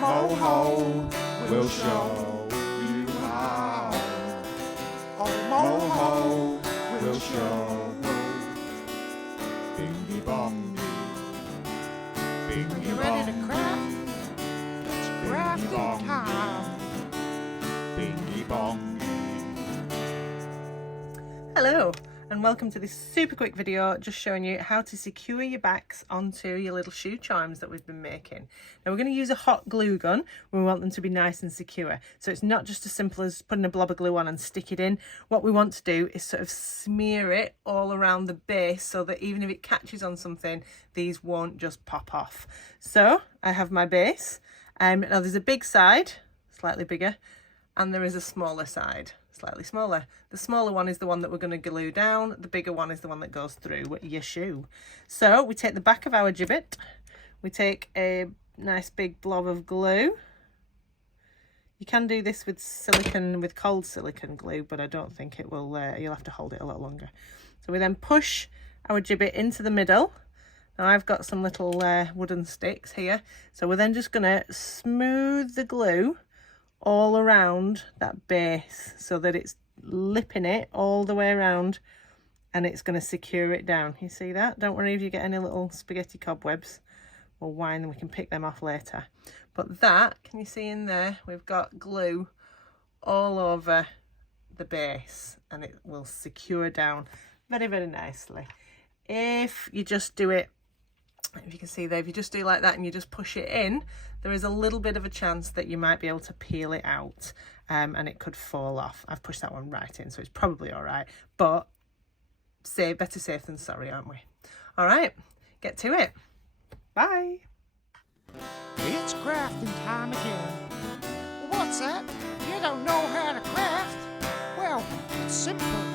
Moho will show you how. Oh, Moho will show. Bingy bongy, bingy You ready to craft? It's crafting time. bingy bongy. Hello and welcome to this super quick video just showing you how to secure your backs onto your little shoe charms that we've been making. Now we're going to use a hot glue gun when we want them to be nice and secure. So it's not just as simple as putting a blob of glue on and stick it in. What we want to do is sort of smear it all around the base so that even if it catches on something, these won't just pop off. So I have my base. Now there's a big side, slightly bigger, and there is a smaller side, slightly smaller. The smaller one is the one that we're going to glue down. The bigger one is the one that goes through your shoe. So we take the back of our gibbet, we take a nice big blob of glue. You can do this with silicone, with cold silicone glue, but I don't think it will, you'll have to hold it a lot longer. So we then push our gibbet into the middle. Now I've got some little wooden sticks here. So we're then just going to smooth the glue all around that base so that it's lipping it all the way around and it's going to secure it down. You see that? Don't worry if you get any little spaghetti cobwebs. We'll wind them, we can pick them off later. But that, can you see in there, we've got glue all over the base and it will secure down very, very nicely. If you just do it, if you can see there, if you just do like that and you just push it in, there is a little bit of a chance that you might be able to peel it out and it could fall off. I've pushed that one right in, so it's probably all right, but better safe than sorry, aren't we? All right, get to it. Bye. It's crafting time again. What's that? You don't know how to craft? Well, it's simple.